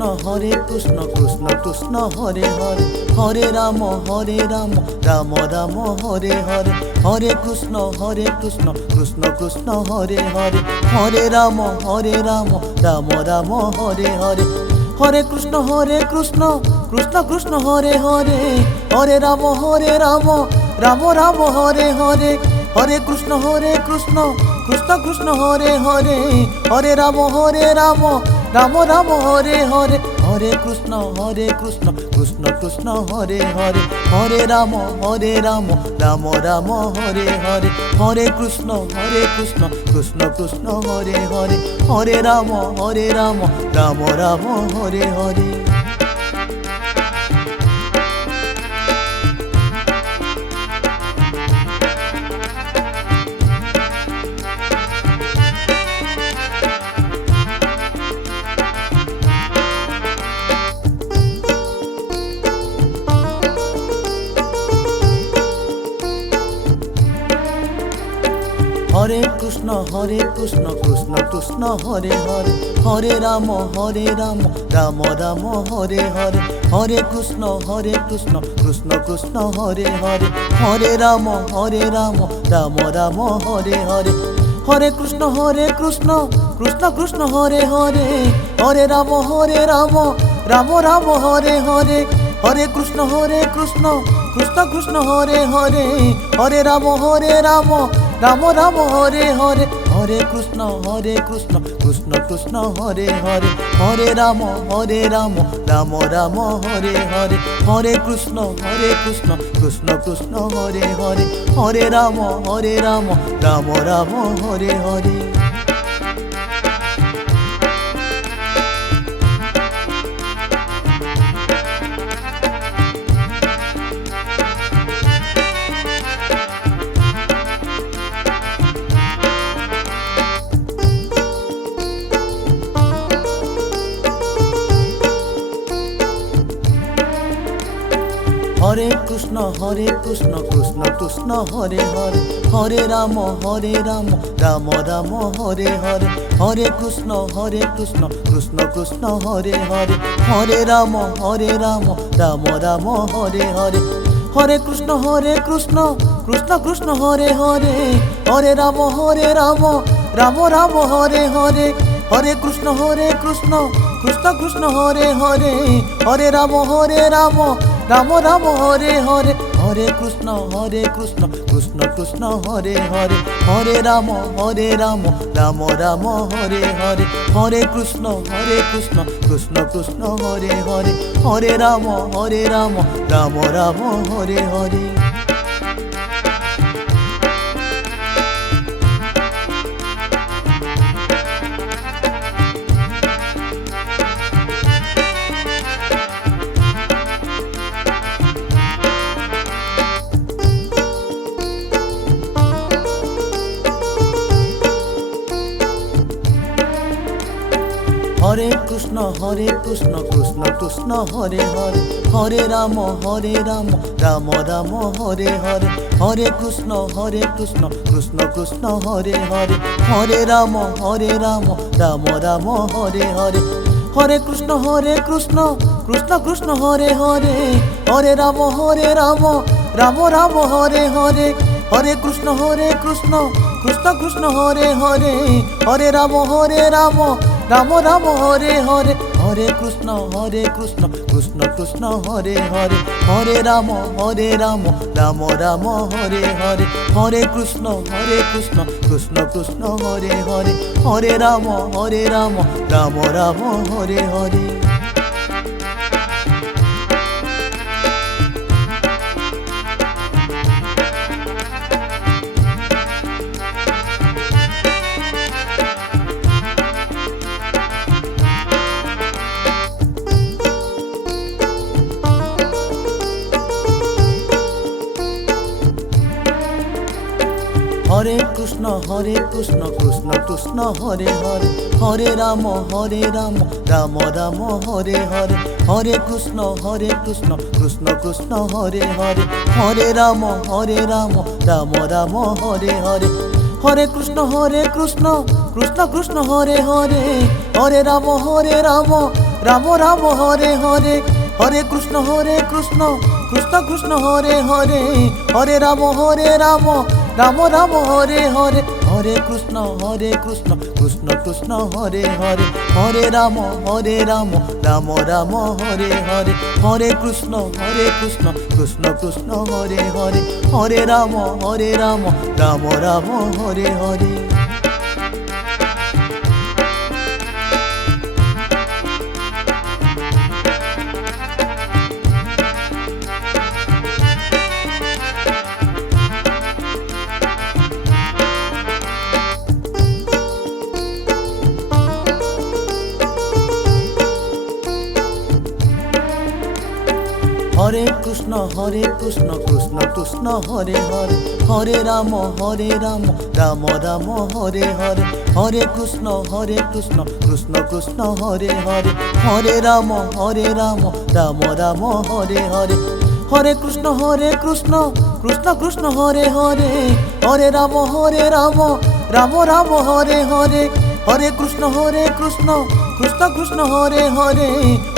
Krishna Krishna Krishna Hare Hare, Hare Ram Ram Ram Hare Hare, Hare Krishna Krishna Krishna Hare Hare, Hare Ram Ram Ram Hare Hare, Hare Krishna Krishna Krishna Hare Hare, Hare Ram Ram Ram Hare Hare, Hare Krishna Krishna Krishna Hare Hare, Hare Ram Ram Ram Hare Hare, Hare Krishna Krishna Krishna Hare Hare, Hare Ram Ram Ram Hare Hare, Hare Krishna Krishna Krishna Hare Hare, Hare Ram Ram Ram Hare Hare. Hare Krishna Krishna Krishna Hare Hare, Hare Ram Ram Ram Hare Hare, Hare Krishna Krishna Krishna Hare Hare, Hare Ram Ram Ram Hare Hare, Hare Krishna Krishna Hare Hare, Hare Ram Ram Ram Hare Hare, Hare Krishna Krishna Hare Hare, Hare Ram Ram Ram Hare Hare, Hare Krishna Krishna Hare Hare, Hare Ram Ram Ram Hare Hare, Hare Krishna Krishna Hare Hare, Hare Ram Ram Ram Hare Hare. Hare Krishna Krishna Hare Hare, Hare Ram Ram Ram Hare Hare, Hare Krishna Krishna Hare Hare, Hare Ram Ram Ram Hare Hare, Hare Krishna Krishna Hare Hare, Hare Ram Ram Ram Hare Hare, Hare Krishna Krishna Hare Hare, Hare Ram Ram Ram Hare Hare, Hare Krishna Krishna Hare Hare, Hare Ram Ram Ram Hare Hare, Hare Krishna Krishna Hare Hare, Hare Ram Ram Ram Hare Hare. Hare Krishna Krishna Hare Hare, Hare Ram Ram Ram Hare Hare, Hare Krishna Krishna Hare Hare, Hare Ram Ram Ram Hare Hare, Hare Krishna Krishna Hare Hare, Hare Ram Ram Ram Hare Hare, Hare Krishna Krishna Hare Hare, Hare Ram Ram Ram Hare Hare, Hare Krishna Krishna Hare Hare, Hare Ram Ram Ram Hare Hare, Hare Krishna Krishna Hare Hare, Hare Ram Ram Ram Hare Hare. Hare Krishna Krishna Hare Hare, Hare Ram Ram Ram Hare Hare, Hare Krishna Krishna Hare Hare, Hare Ram Ram Ram Hare Hare, Hare Krishna Krishna Krishna Hare Hare, Hare Ram Ram Ram Hare Hare, Hare Krishna Krishna Krishna Hare Hare, Hare Ram Ram Ram Hare Hare, Hare Krishna Krishna Krishna Hare Hare, Hare Ram Ram Ram Hare Hare, Hare Krishna Krishna Krishna Hare Hare, Hare Ram Ram Ram Hare Hare. Hare Krishna Krishna Krishna Hare Hare, Hare Ram Ram Ram Hare Hare, Hare Krishna Krishna Krishna Hare Hare, Hare Ram Ram Ram Hare Hare, Hare Krishna Krishna Hare Hare, Hare Ram Ram Ram Hare Hare, Hare Krishna Krishna Krishna Hare Hare,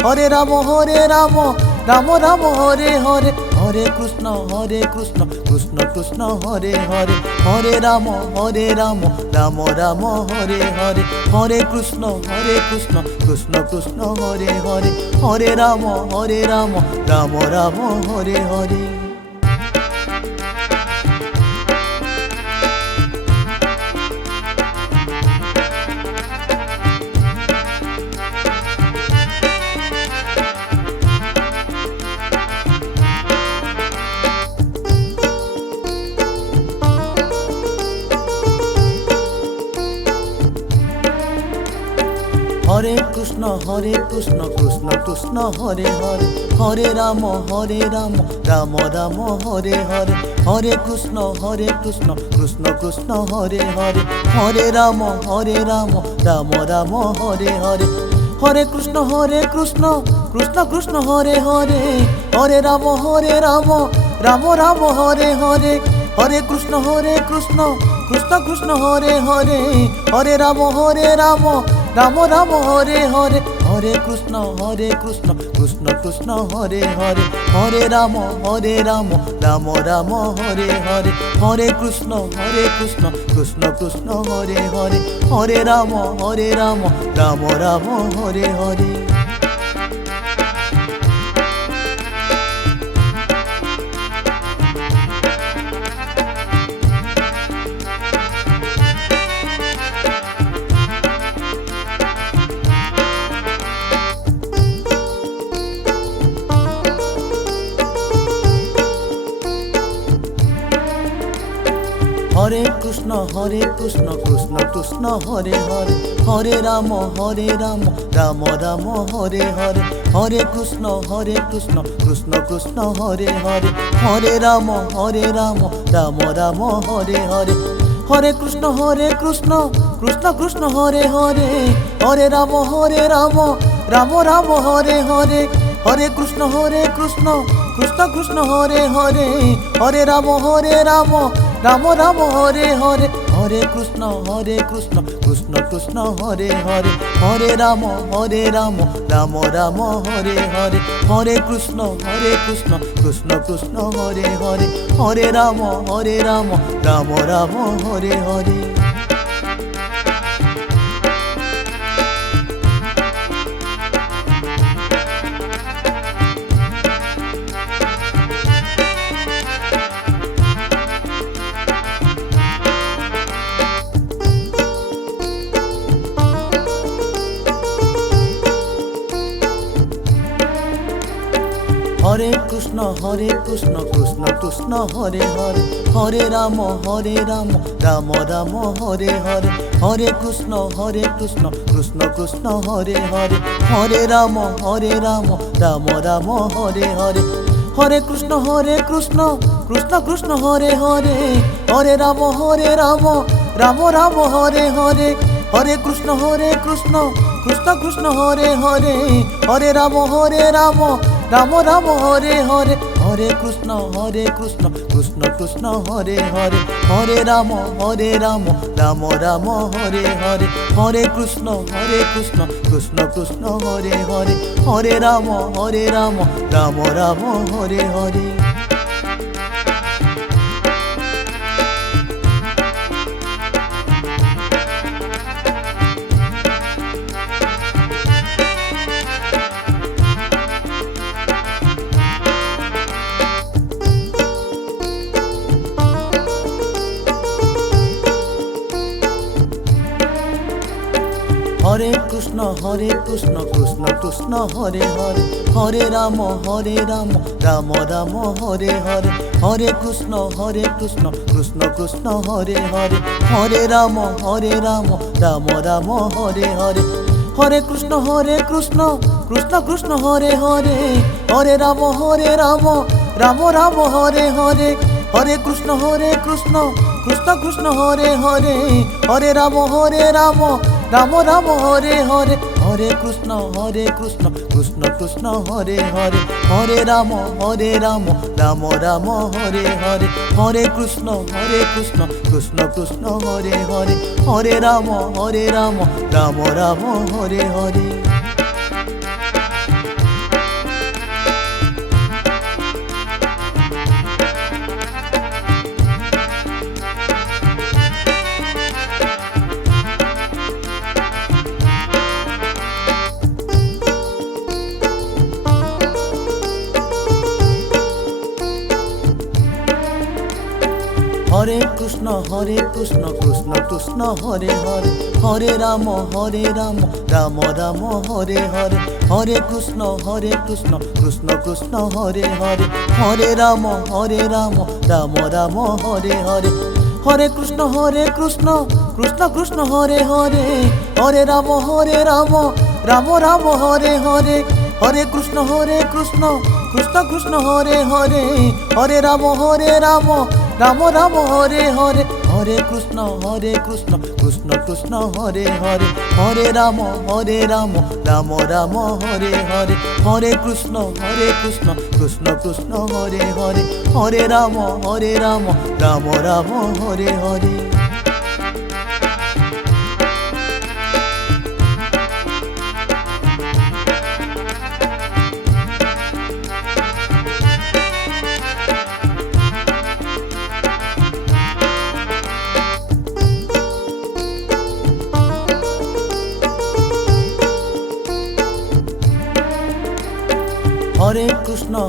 Hare Ram Ram Ram Hare Hare, Hare Krishna Krishna Hare Hare, Hare Ram Ram Ram Hare Hare, Hare Krishna Krishna Hare Hare, Hare Ram Ram Ram Hare Hare. Hare Krishna Krishna Krishna Hare Hare, Hare Ram Ram Ram Hare Hare, Hare Krishna Krishna Krishna Hare Hare, Hare Ram Ram Ram Hare Hare, Hare Krishna Krishna Hare Hare, Hare Ram Ram Ram Hare Hare, Hare Krishna Krishna Hare Hare, Hare Ram Ram Ram Hare Hare, Hare Krishna Krishna Hare Hare, Hare Ram Ram Ram Hare Hare, Hare Krishna Krishna Hare Hare, Hare Ram Ram Ram Hare Hare. Hare Krishna Krishna Hare Hare, Hare Ram Ram Ram Hare Hare, Hare Krishna Krishna Hare Hare, Hare Ram Ram Ram Hare Hare, Hare Krishna Krishna Hare Hare, Hare Ram Ram Ram Hare Hare, Hare Krishna Krishna Hare Hare, Hare Ram Ram Ram Hare Hare, Hare Krishna Krishna Hare Hare, Hare Ram Ram Ram Hare Hare, Hare Krishna Krishna Hare Hare, Hare Ram Ram Ram Hare Hare. Hare Krishna Krishna Hare Hare, Hare Ram Ram Ram Hare Hare, Hare Krishna Krishna Hare Hare, Hare Ram Ram Ram Hare Hare, Hare Krishna Krishna Hare Hare, Hare Ram Ram Ram Hare Hare, Hare Krishna Krishna Krishna Hare Hare, Hare Ram Ram Ram Hare Hare Hare Krishna Krishna Krishna Hare Hare Hare Ram Ram Ram Hare Hare Hare Krishna Krishna Krishna Hare Hare Hare Ram Ram Ram Hare Hare Hare Krishna Krishna Krishna Hare Hare Hare Ram Ram Ram Hare Hare Hare Krishna Krishna Krishna Hare Hare Hare Ram Ram Ram Hare Hare Hare Krishna Krishna Krishna Hare Hare Hare Ram Ram Ram Hare Hare Hare Krishna Krishna Krishna Hare Hare Hare Ram Ram Ram Hare Hare Hare Krishna Krishna Hare Hare Hare Ram Ram Ram Hare Hare Hare Krishna Krishna Hare Hare Hare Ram Ram Ram Hare Hare Hare Krishna Krishna Hare Hare Hare Ram Ram Ram Hare Hare Hare Krishna Krishna Hare Hare Hare Ram Ram Ram Hare Hare Hare Krishna Krishna Hare Hare Hare Ram Ram Ram Hare Hare Hare Krishna Krishna Hare Hare Hare Ram Ram Ram Hare Hare Hare Krishna Krishna Hare Hare Hare Ram Ram Ram Hare Hare Hare Krishna Krishna Hare Hare Hare Ram Ram Ram Hare Hare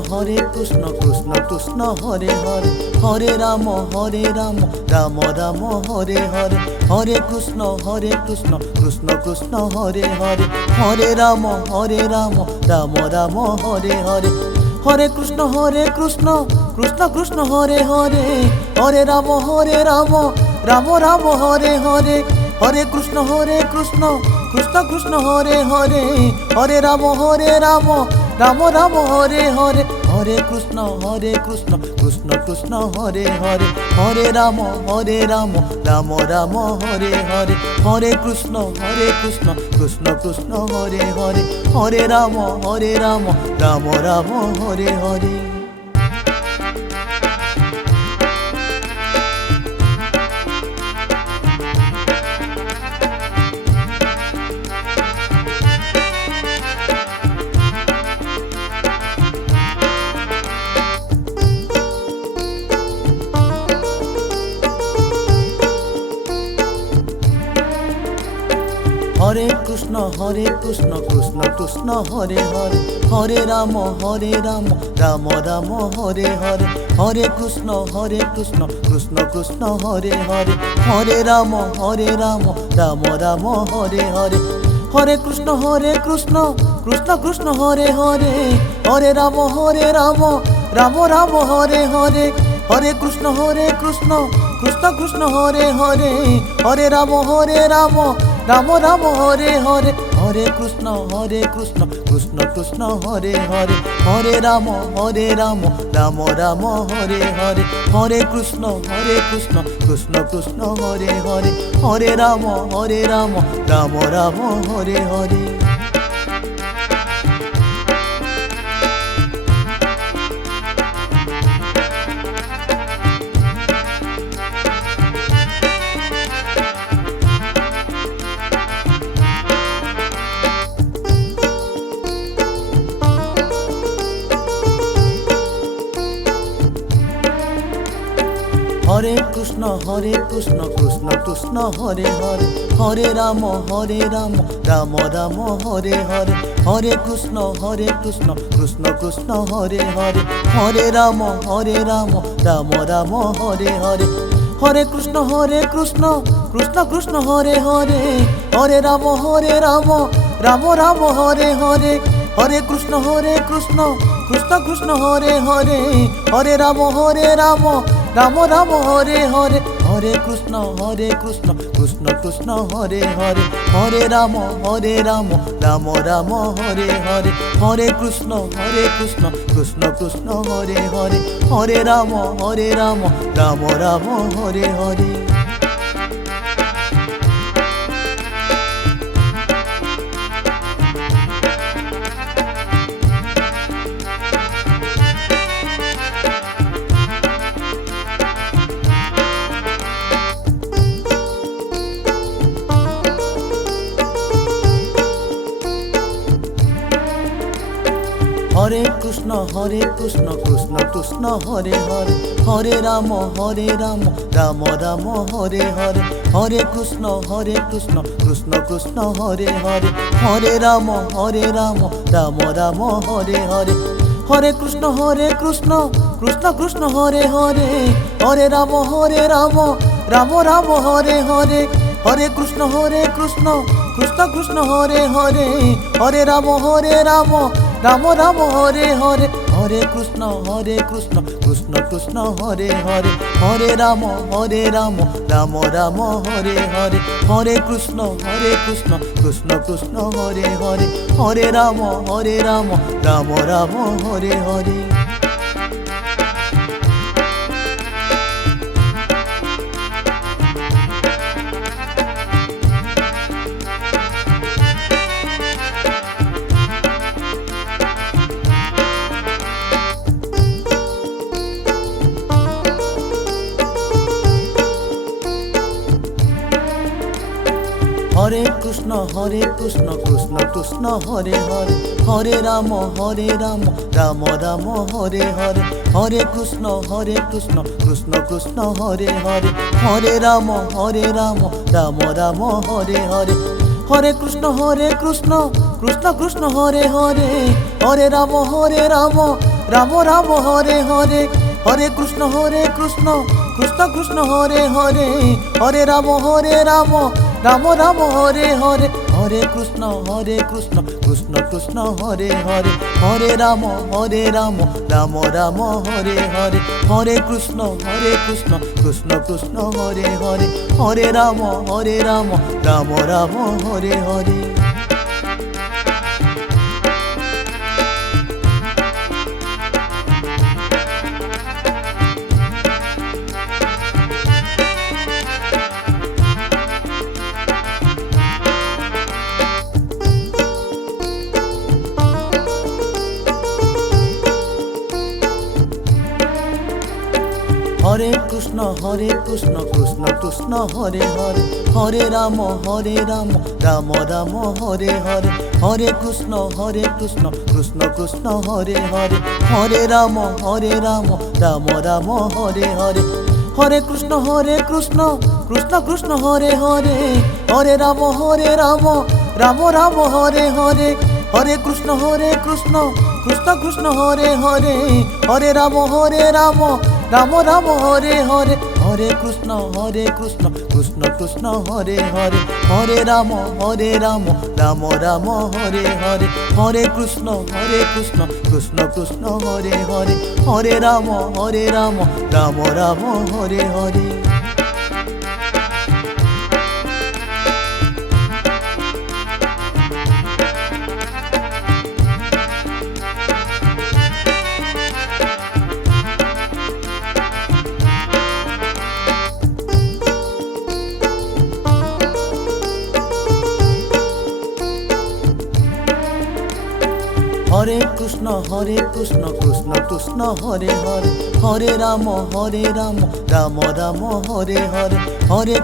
Hare Krishna Krishna Hare Hare Hare Ram Ram Ram Hare Hare Hare Krishna Krishna Hare Hare Hare Ram Ram Ram Hare Hare Hare Krishna Krishna Hare Hare Hare Ram Ram Ram Hare Hare Hare Krishna Krishna Hare Hare Hare Ram Ram Ram Hare Hare Hare Krishna Krishna Hare Hare Hare Ram Ram Ram Hare Hare Hare Krishna Krishna Hare Hare Hare Ram Ram Ram Hare Hare Hare Krishna Krishna Hare Hare Hare Ram Ram Ram Hare Hare Hare Krishna Krishna Hare Hare Hare Ram Ram Ram Hare Hare Hare Krishna Krishna Hare Hare Hare Ram Ram Ram Hare Hare Hare Krishna Krishna Hare Hare Hare Ram Ram Ram Hare Hare Hare Krishna Krishna Hare Hare Hare Ram Ram Ram Hare Hare Hare Krishna Krishna Hare Hare Hare Ram Ram Ram Hare Hare Krishna Krishna Krishna Hare Hare, Hare Ram Ram Ram Hare Hare, Hare Krishna Krishna Krishna Hare Hare, Hare Ram Ram Ram Hare Hare, Hare Krishna Krishna Krishna Hare Hare, Hare Ram Ram Ram Hare Hare, Hare Krishna Krishna Krishna Hare Hare, Hare Ram Ram Ram Hare Hare, Hare Krishna Krishna Krishna Hare Hare, Hare Ram Ram Ram Hare Hare, Hare Krishna Krishna Krishna Hare Hare, Hare Ram Ram Ram Hare Hare. Hare Krishna Krishna Krishna Hare Hare, Hare Ram Ram Ram Hare Hare, Hare Krishna Krishna Krishna Hare Hare, Hare Ram Ram Ram Hare Hare, Hare Krishna Krishna Krishna Hare Hare, Hare Ram Ram Ram Hare Hare, Hare Krishna Krishna Krishna Hare Hare, Hare Ram Ram Ram Hare Hare, Hare Krishna Krishna Hare Hare, Hare Ram Ram Ram Hare Hare, Hare Krishna Krishna Hare Hare, Hare Ram Ram Ram Hare Hare. Hare Krishna Krishna Hare Hare, Hare Ram Ram Ram Hare Hare, Hare Krishna Krishna Hare Hare, Hare Ram Ram Ram Hare Hare, Hare Krishna Krishna Hare Hare, Hare Ram Ram Ram Hare Hare, Hare Krishna Krishna Hare Hare, Hare Ram Ram Ram Hare Hare, Hare Krishna Krishna Hare Hare, Hare Ram Ram Ram Hare Hare, Hare Krishna Krishna Hare Hare, Hare Ram Ram Ram Hare Hare. Hare Krishna Krishna Hare Hare, Hare Ram Ram Ram Hare Hare, Hare Krishna Krishna Hare Hare, Hare Ram Ram Ram Hare Hare, Hare Krishna Krishna Hare Hare, Hare Ram Ram Ram Hare Hare, Hare Krishna Krishna Hare Hare, Hare Ram Ram Ram Hare Hare, Hare Krishna Krishna Hare Hare, Hare Ram Ram Ram Hare Hare, Hare Krishna Krishna Hare Hare, Hare Ram Ram Ram Hare Hare. Hare Krishna Krishna Hare Hare, Hare Ram Ram Ram Hare Hare, Hare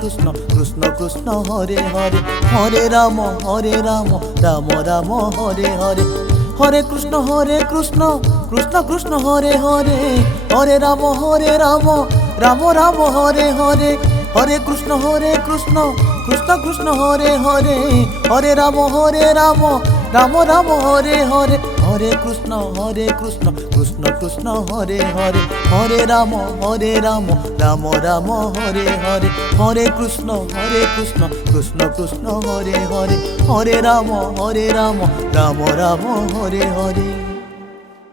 Krishna Krishna Hare Hare, Hare Ram Ram Ram Hare Hare, Hare Krishna Krishna Krishna Hare Hare, Hare Ram Ram Ram Hare Hare, Hare Krishna Krishna Krishna Hare Hare, Hare Ram Ram Ram Hare Hare, Hare Krishna Krishna Krishna Hare Hare, Hare Ram Ram Ram Hare Hare, Hare Krishna Krishna Krishna Hare Hare, Hare Ram Ram Ram Hare Hare.